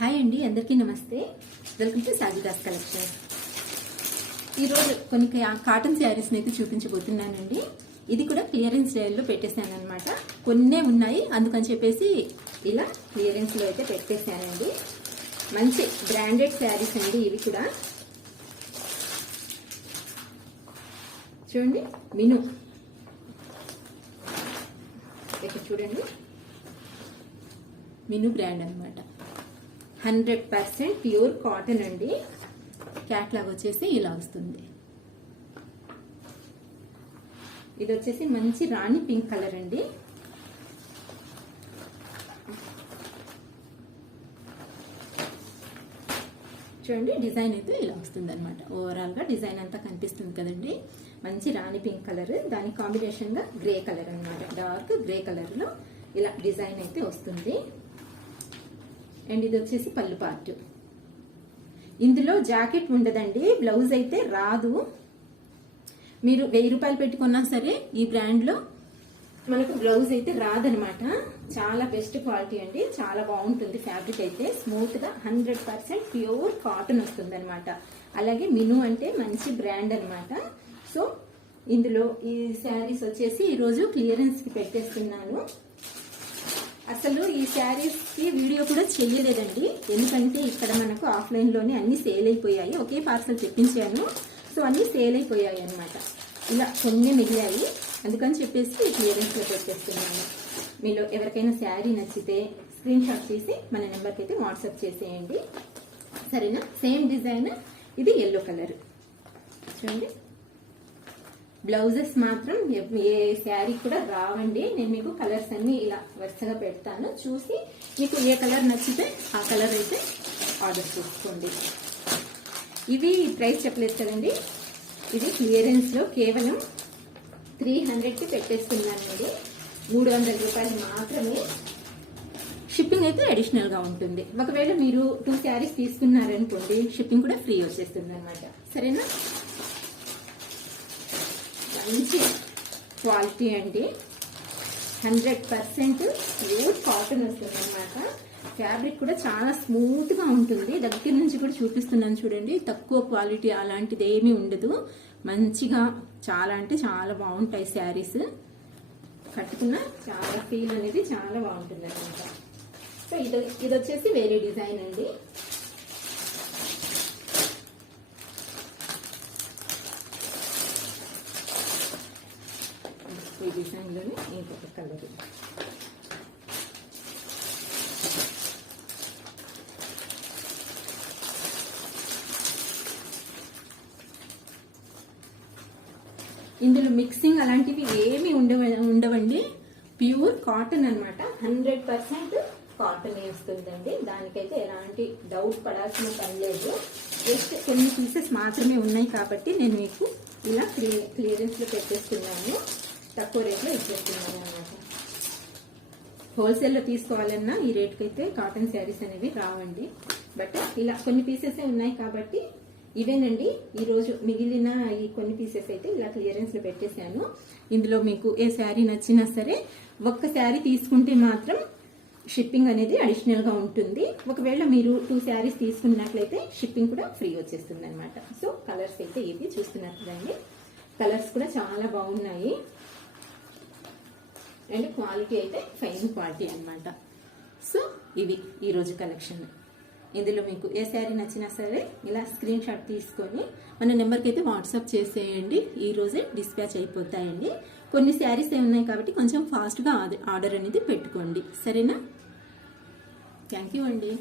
Hi అండి, అందరికీ నమస్తే. Welcome to Sajida's collection. ఈరోజు కొన్ని కాటన్ శారీస్ని అయితే చూపించబోతున్నానండి. ఇది కూడా క్లియరెన్స్ సేల్లో పెట్టేశాను అనమాట. కొన్నే ఉన్నాయి, అందుకని చెప్పేసి ఇలా క్లియరెన్స్లో అయితే పెట్టేశానండి. మంచి బ్రాండెడ్ శారీస్ అండి ఇవి కూడా. చూడండి, మిను ఇక్కడ చూడండి, మిను బ్రాండ్ అనమాట. 100% ప్యూర్ కాటన్ అండి. క్యాట్లాగ్ వచ్చేసి ఇలా వస్తుంది. ఇది వచ్చేసి మంచి రాణి పింక్ కలర్ అండి. చూడండి, డిజైన్ అయితే ఇలా వస్తుంది అనమాట. ఓవరాల్ గా డిజైన్ అంతా కనిపిస్తుంది కదండి. మంచి రాణి పింక్ కలర్, దాని కాంబినేషన్ గా గ్రే కలర్ అనమాట. డార్క్ గ్రే కలర్ లో ఇలా డిజైన్ అయితే వస్తుంది. అండ్ ఇది వచ్చేసి పళ్ళు పార్ట్. ఇందులో జాకెట్ ఉండదండి, బ్లౌజ్ అయితే రాదు. మీరు 1000 రూపాయలు పెట్టుకున్నా సరే ఈ బ్రాండ్ లో మనకు బ్లౌజ్ అయితే రాదనమాట. చాలా బెస్ట్ క్వాలిటీ అండి, చాలా బాగుంటుంది. ఫ్యాబ్రిక్ అయితే స్మూత్ గా 100% ప్యూర్ కాటన్ వస్తుంది అనమాట. అలాగే మిను అంటే మంచి బ్రాండ్ అనమాట. సో ఇందులో ఈ శారీస్ వచ్చేసి ఈరోజు క్లియరెన్స్ కి పెట్టేస్తున్నాను. అసలు ఈ శారీస్ కి వీడియో కూడా చెయ్యలేదండి, ఎందుకంటే ఇక్కడ మనకు ఆఫ్లైన్ లోనే అన్ని సేల్ అయిపోయాయి. ఒకే పార్సల్ తెప్పించాను, సో అన్ని సేల్ అయిపోయాయి అనమాట. ఇలా కొన్ని మిగిలాయి, అందుకని చెప్పేసి క్లియరెన్స్ లో పెట్టేస్తున్నాను. మీలో ఎవరికైనా శారీ నచ్చితే స్క్రీన్ షాట్ తీసి మన నెంబర్కి అయితే వాట్సాప్ చేసేయండి, సరేనా? సేమ్ డిజైన్, ఇది ఎల్లో కలర్. చూడండి, బ్లౌజెస్ మాత్రం ఏ శారీ కూడా రావండి. నేను మీకు కలర్స్ అన్ని ఇలా వరుసగా పెడతాను, చూసి మీకు ఏ కలర్ నచ్చితే ఆ కలర్ అయితే ఆర్డర్ చేసుకోండి. ఇవి ప్రైస్ చెప్పలేదు కదండి, ఇది క్లియరెన్స్ లో కేవలం 300కి పెట్టేస్తున్నానండి. 300 రూపాయలు మాత్రమే. షిప్పింగ్ అయితే అడిషనల్ గా ఉంటుంది. ఒకవేళ మీరు 2 శారీస్ తీసుకున్నారనుకోండి, షిప్పింగ్ కూడా ఫ్రీ వచ్చేస్తుంది అనమాట, సరేనా? మంచి క్వాలిటీ అండి, 100% ప్యూర్ కాటన్ వస్తుంది అనమాట. ఫ్యాబ్రిక్ కూడా చాలా స్మూత్ గా ఉంటుంది. దగ్గర నుంచి కూడా చూపిస్తున్నాను చూడండి, తక్కువ క్వాలిటీ అలాంటిది ఏమీ ఉండదు. మంచిగా చాలా అంటే చాలా బాగుంటాయి శారీస్. కట్టుకున్న చాలా ఫీల్ అనేది చాలా బాగుంటుంది అనమాట. సో ఇది వచ్చేసి వేరే డిజైన్ అండి. ఈ డిజైన్ లోనే ఇంకొక కలర్. ఇందులో మిక్సింగ్ అలాంటివి ఏమి ఉండవండి. ప్యూర్ కాటన్ అనమాట. 100% కాటన్ వస్తుందండి. దానికైతే ఎలాంటి డౌట్ పడాల్సిన పని లేదు. జస్ట్ కొన్ని పీసెస్ మాత్రమే ఉన్నాయి కాబట్టి నేను మీకు ఇలా క్లియరెన్స్ లో పెట్టేస్తున్నాను. తక్కువ రేట్లో ఇచ్చేస్తున్నాను అనమాట. హోల్సేల్లో తీసుకోవాలన్నా ఈ రేట్కి అయితే కాటన్ శారీస్ అనేవి రావండి. బట్ ఇలా కొన్ని పీసెస్ ఉన్నాయి కాబట్టి ఇవేనండి ఈరోజు మిగిలిన ఈ కొన్ని పీసెస్ అయితే ఇలా క్లియరెన్స్ లో పెట్టేశాను. ఇందులో మీకు ఏ శారీ నచ్చినా సరే ఒక్క శారీ తీసుకుంటే మాత్రం షిప్పింగ్ అనేది అడిషనల్ గా ఉంటుంది. ఒకవేళ మీరు 2 శారీస్ తీసుకున్నట్లయితే షిప్పింగ్ కూడా ఫ్రీ వచ్చేస్తుంది అనమాట. సో కలర్స్ అయితే ఇవి చూస్తున్నారు కదండి. కలర్స్ కూడా చాలా బాగున్నాయి అండ్ క్వాలిటీ అయితే ఫైన్ క్వాలిటీ అనమాట. సో ఇవి ఈరోజు కలెక్షన్. ఇందులో మీకు ఏ శారీ నచ్చినా సరే ఇలా స్క్రీన్ షాట్ తీసుకొని మన నెంబర్కి అయితే వాట్సాప్ చేసేయండి. ఈ రోజే డిస్పాచ్ అయిపోతాయండి. కొన్ని శారీస్ ఉన్నాయి కాబట్టి కొంచెం ఫాస్ట్గా ఆర్డర్ అనేది పెట్టుకోండి, సరేనా? థ్యాంక్ యూ అండి.